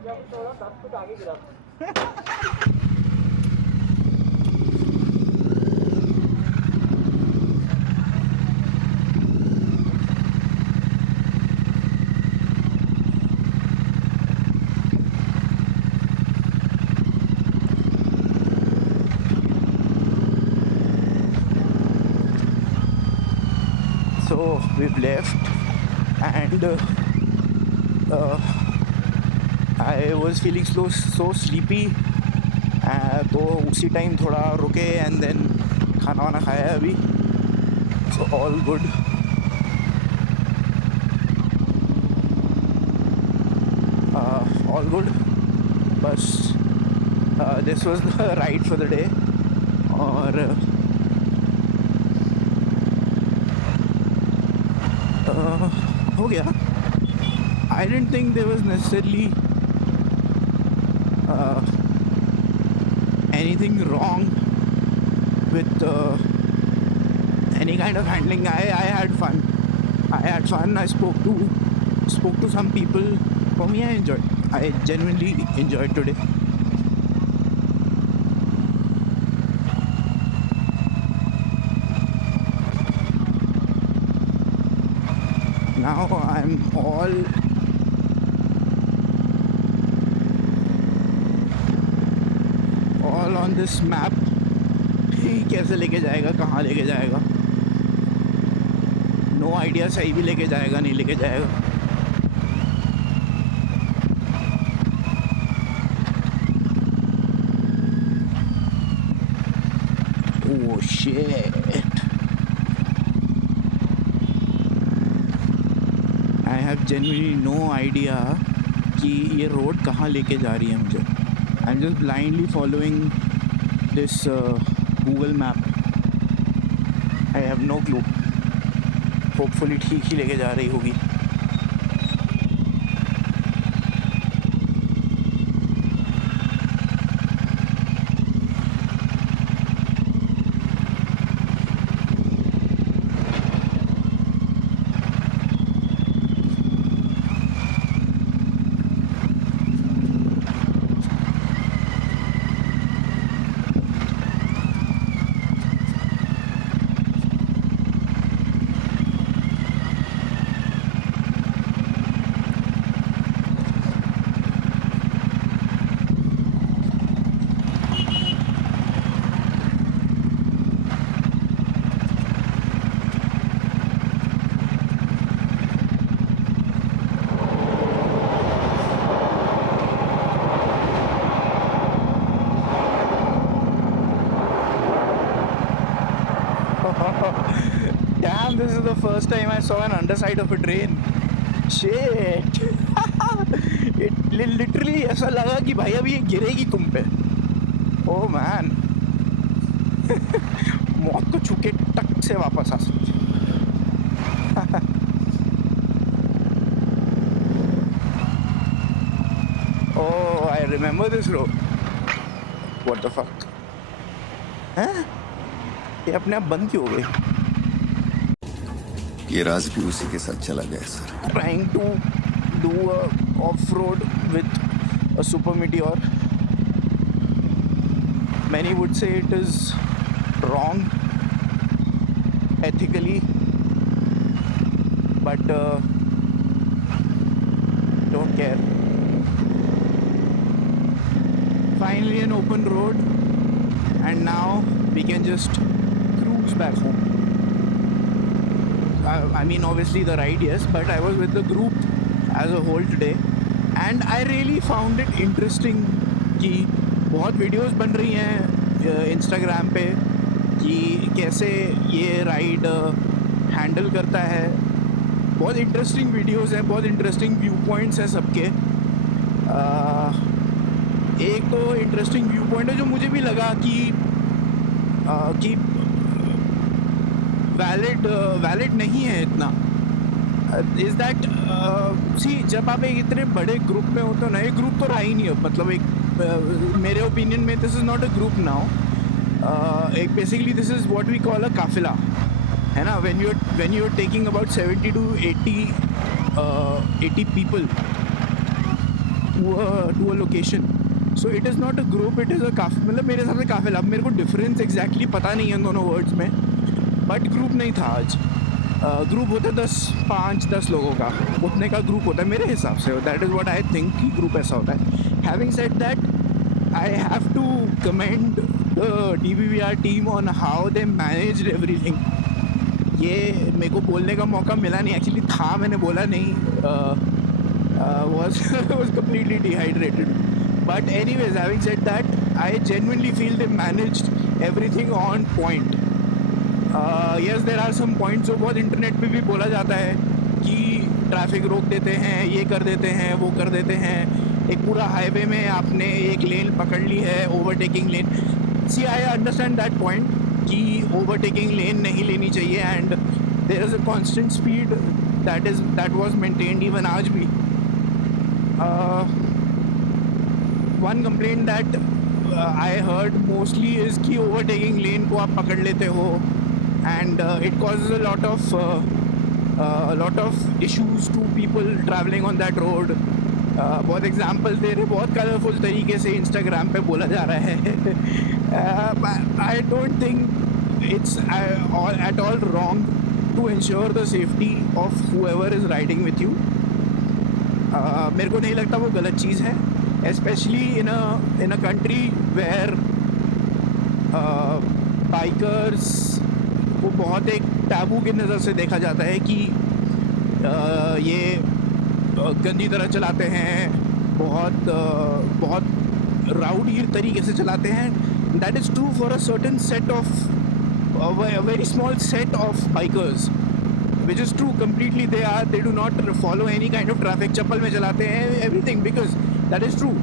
So we've left and I was feeling so sleepy. तो उसी time थोड़ा रुके एंड देन खाना वाना खाया है अभी. So all good. All good. बस this was the ride for the day. और हो गया. I didn't think there was necessarily anything wrong with any kind of handling. I had fun. I spoke to some people. For me, I genuinely enjoyed today. Now I'm all on this map. कैसे लेके जाएगा, कहाँ लेके जाएगा, no idea. सही भी लेके जाएगा, नहीं लेके जाएगा. Oh shit. I have genuinely no idea कि ये रोड कहाँ लेके जा रही है मुझे. I'm just blindly following this Google map. I have no clue. Hopefully ठीक ही लेके जा रही होगी. Damn, this is the first time I saw an underside of a train. Shit. It literally ऐसा लगा कि भाई अभी ये गिरेगी तुम पे. Oh man. मौत को छू के टक से वापस आ सकती. Oh, I remember this road. What the fuck? हैं? ये अपने आप बंद क्यों हो गई? ये राज भी उसी के साथ चला गया sir. Trying to do a off-road with a super meteor. Many would say it is wrong ethically, but don't care. Finally an open road, and now we can just cruise back home. I mean, obviously the ride, yes, but I was with the group as a whole today, and I really found it interesting कि बहुत videos बन रही हैं Instagram पे कि कैसे ये ride handle करता है. बहुत इंटरेस्टिंग वीडियोस हैं, बहुत इंटरेस्टिंग व्यू पॉइंट्स हैं सबके. एक तो इंटरेस्टिंग व्यू पॉइंट है जो मुझे भी लगा कि वैलिड नहीं है इतना. इज़ दैट सी जब आप एक इतने बड़े ग्रुप में हो तो नए ग्रुप तो रहा ही नहीं हो. मतलब एक मेरे ओपिनियन में this is not a group now. एक basically this is what we call a काफिला, है ना. When you are taking about 70 to 80 people, to a location. So it is not a group, it is a काफ़ी, मतलब मेरे हिसाब से काफ़िला. अब मेरे को डिफरेंस एग्जैक्टली पता नहीं है इन दोनों वर्ड्स में, बट ग्रुप नहीं था आज. ग्रुप होता है 5-10 लोगों का, उतने का ग्रुप होता है मेरे हिसाब से. That is what I think कि ग्रुप ऐसा होता है. Having said that, I have to commend the DBVR team on how they managed everything. ये मेरे को बोलने का मौका मिला नहीं एक्चुअली, था मैंने बोला नहीं. was completely dehydrated. But anyways, having said that, I genuinely feel they managed everything on point. Yes, there are some points जो बहुत इंटरनेट पे भी बोला जाता है कि ट्रैफिक रोक देते हैं, ये कर देते हैं, वो कर देते हैं. एक पूरा हाईवे में आपने एक लेन पकड़ ली है, overtaking lane. See I understand that point कि ओवरटेकिंग लेन नहीं लेनी चाहिए, and there is a constant speed that was maintained even आज भी. One complaint that I heard mostly is कि overtaking lane को आप पकड़ लेते हो, and it causes a lot of issues to people traveling on that road. बहुत example दे रहे, बहुत कलरफुल तरीके से इंस्टाग्राम पे बोला जा रहा है. I don't think it's at all wrong to ensure the safety of whoever is riding with you. मेरे को नहीं लगता वो गलत चीज़ है, especially in a country where bikers को बहुत एक टैबू की नज़र से देखा जाता है कि ये गंदी तरह चलाते हैं, बहुत राउडी तरीके से चलाते हैं. That is true for a certain set of a very small set of bikers, which is true completely. They do not follow any kind of traffic, चप्पल में चलाते हैं everything, because that is true.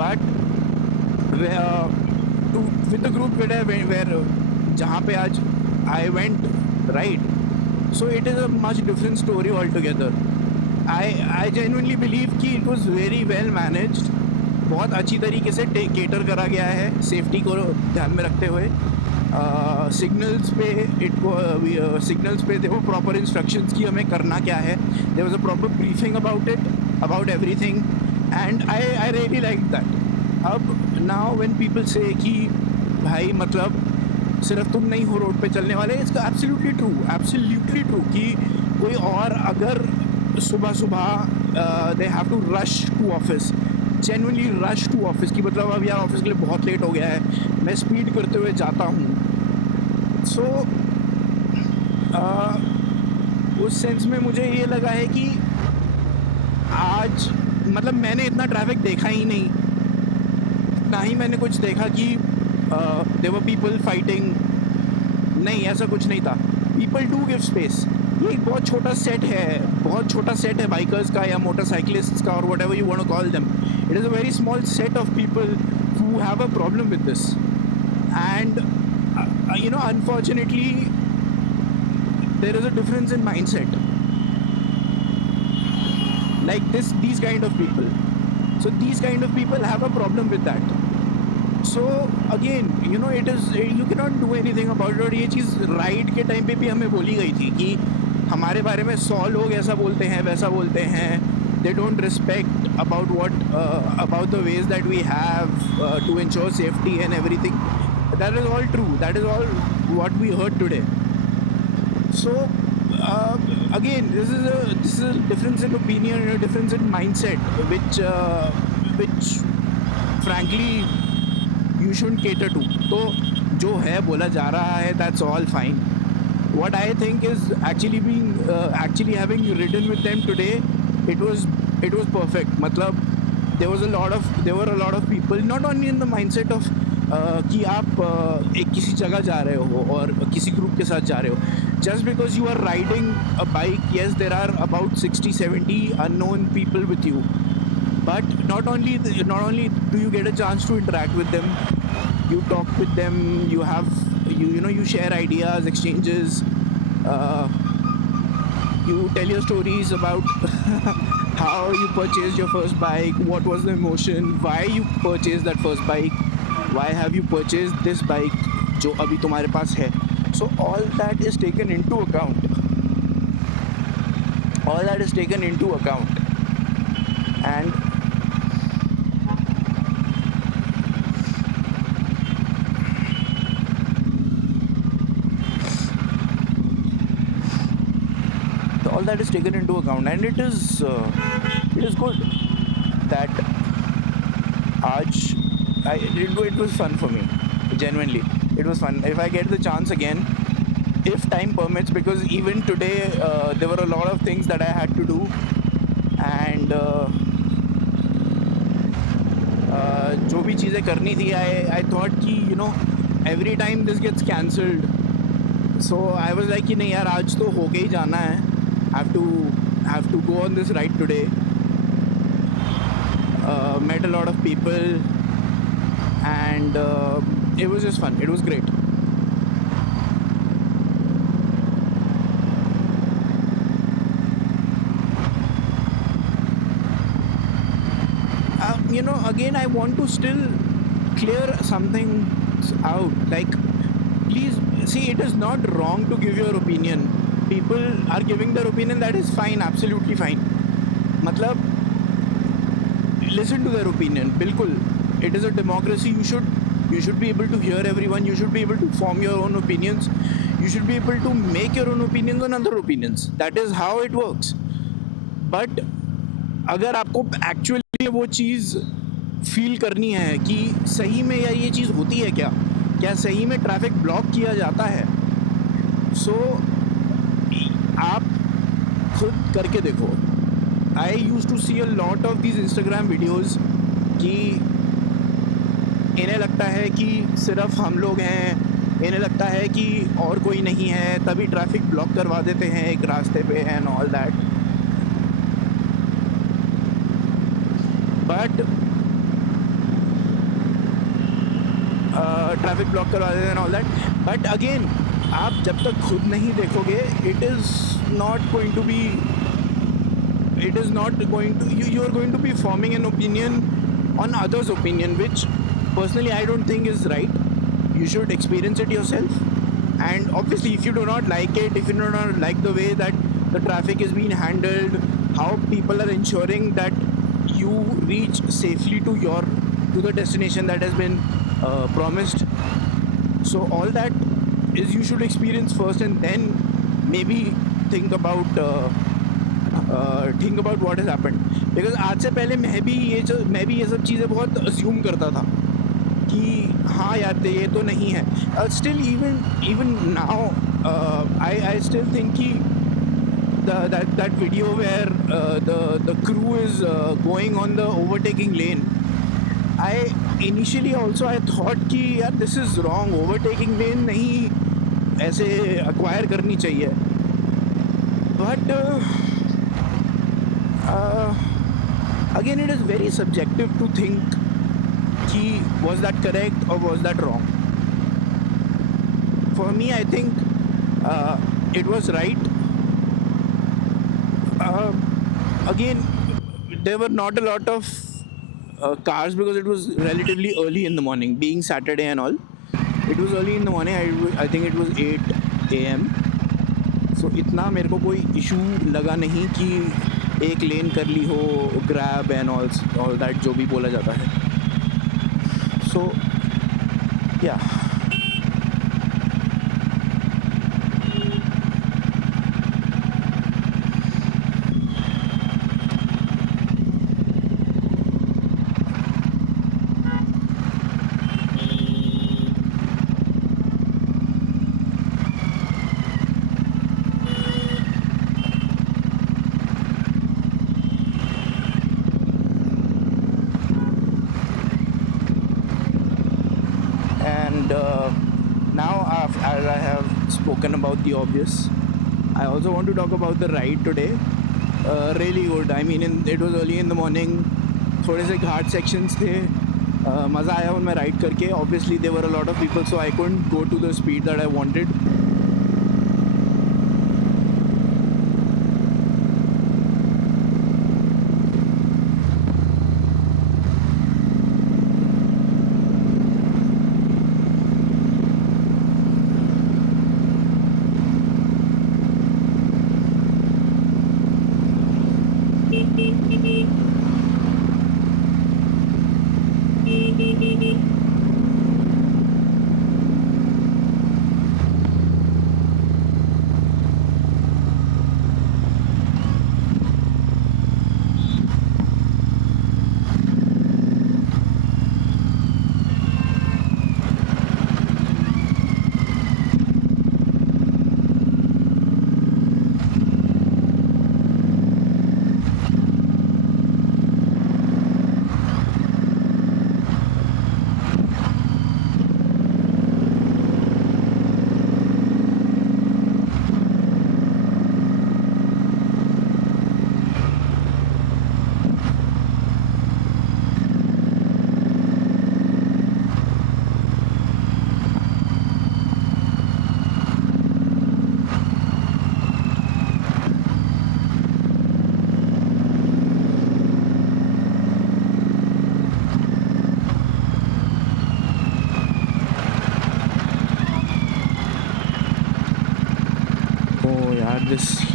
But with the group where जहाँ पे आज I went right, so it is a much different story altogether. I genuinely believe कि it was very well managed. बहुत अच्छी तरीके से cater करा गया है सेफ्टी को ध्यान में रखते हुए. सिग्नल्स पे देखो प्रॉपर इंस्ट्रक्शंस की हमें करना क्या है. There was a proper briefing about everything, and I really like that. अब नाउ व्हेन पीपल से कि भाई मतलब सिर्फ तुम नहीं हो रोड पे चलने वाले, इट्स एब्सोल्युटली ट्रू कि कोई और अगर सुबह they have to rush to office, genuinely rush to office की मतलब अब यार ऑफिस के लिए बहुत लेट हो गया है, मैं स्पीड करते हुए जाता हूँ. सो उस सेंस में मुझे ये लगा है कि आज मतलब मैंने इतना ट्रैफिक देखा ही नहीं, ना ही मैंने कुछ देखा कि देयर वर पीपल फाइटिंग. नहीं, ऐसा कुछ नहीं था. People do give space. ये एक बहुत छोटा सेट है बाइकर्स का या मोटरसाइकिलिस्ट्स का, और whatever you want to call them. It is a very small set of people who have a problem with this, and unfortunately there is a difference in mindset, like these kind of people. So these kind of people have a problem with that. So again, it is, you cannot do anything about it. और ये चीज़ ride के time पे भी हमें बोली गई थी कि हमारे बारे में 100 लोग ऐसा बोलते हैं वैसा बोलते हैं. They don't respect about the ways that we have to ensure safety and everything. That is all true. That is all what we heard today. So again, this is a difference in opinion and a difference in mindset, which frankly you shouldn't cater to. तो जो है बोला जा रहा है, that's all fine. What I think is actually having ridden with them today, it was perfect. मतलब there were a lot of people, not only in the mindset of कि आप एक किसी जगह जा रहे हो और किसी ग्रुप के साथ जा रहे हो. Just because you are riding a bike, yes, there are about 60-70 unknown people with you, but not only do you get a chance to interact with them, you talk with them, you share ideas, exchanges, you tell your stories about how you purchased your first bike, what was the emotion, why you purchased that first bike, why have you purchased this bike जो अभी तुम्हारे पास है. So all that is taken into account. And that is taken into account, and it is good that it was fun for me. Genuinely, it was fun. If I get the chance again, if time permits, because even today there were a lot of things that I had to do, and जो भी चीज़ें करनी थी, I thought कि every time this gets cancelled, so I was like कि नहीं यार, आज तो होके ही जाना है. have to go on this ride today. Met a lot of people, and it was just fun. It was great. Again, I want to still clear something out. Like, please see, it is not wrong to give your opinion. People are giving their opinion, that is fine, absolutely fine. Matlab, listen to their opinion. Bilkul, it is a democracy. You should be able to hear everyone. You should be able to form your own opinions. You should be able to make your own opinions on other opinions. That is how it works. But अगर आपको actually वो चीज़ feel करनी है कि सही में यार ये चीज़ होती है क्या सही में ट्रैफिक ब्लॉक किया जाता है, सो आप खुद करके देखो. I use to see a lot of these Instagram videos कि इन्हें लगता है कि सिर्फ हम लोग हैं, इन्हें लगता है कि और कोई नहीं है, तभी ट्रैफिक ब्लॉक करवा देते हैं एक रास्ते पे and all that. But traffic block करवा देते हैं ऑल दैट. बट अगेन, आप जब तक खुद नहीं देखोगे, it is not going to be you are going to be forming an opinion on others' opinion, which personally I don't think is right. You should experience it yourself, and obviously if you do not like it, if you do not like the way that the traffic is being handled, how people are ensuring that you reach safely to the destination that has been promised, so all that is you should experience first, and then maybe think about what has happened. Because आज से पहले मैं भी ये सब चीज़ें बहुत assume करता था कि हाँ यार ये तो नहीं है. Still even now I still think कि that video where the crew is going on the overtaking lane, I initially also I thought कि यार this is wrong, overtaking lane नहीं ऐसे acquire करनी चाहिए. But again, it is very subjective to think कि was that correct or was that wrong. For me, I think it was right. Again, there were not a lot of cars because it was relatively early in the morning, being Saturday and all. It was early in the morning. I think it was 8 a.m. So इतना मेरे को कोई issue लगा नहीं कि एक लेन कर ली हो, ग्रैब एंड ऑल दैट जो भी बोला जाता है. सो या now as I have spoken about the obvious, I also want to talk about the ride today. Really good. I mean, it was early in the morning. थोड़े से घाट sections थे. मज़ा आया उनमें ride करके. Obviously there were a lot of people, so I couldn't go to the speed that I wanted.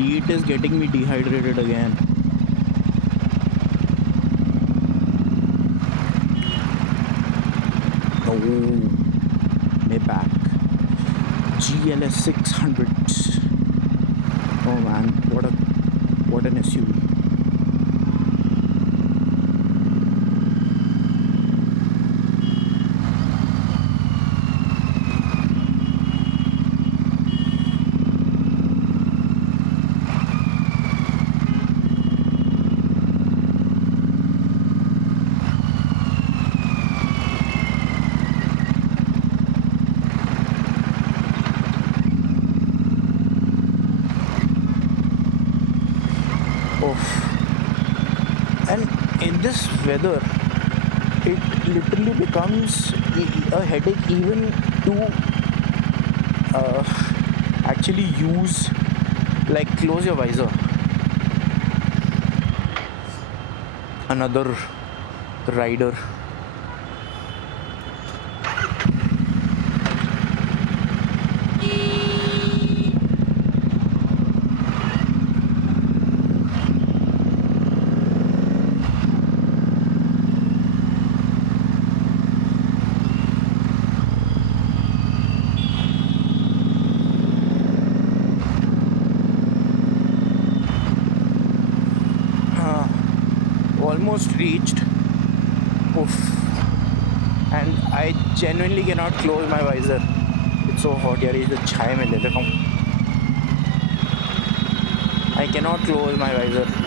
heat is getting me dehydrated again. Oh, Maybach GLS 600. Oh man, what an SUV. And in this weather, it literally becomes a headache even to actually use, like, close your visor. Another rider. Almost reached. Oof. And I genuinely cannot close my visor. It's so hot यार, ये जो छाए में ले लेता हूँ. I cannot close my visor.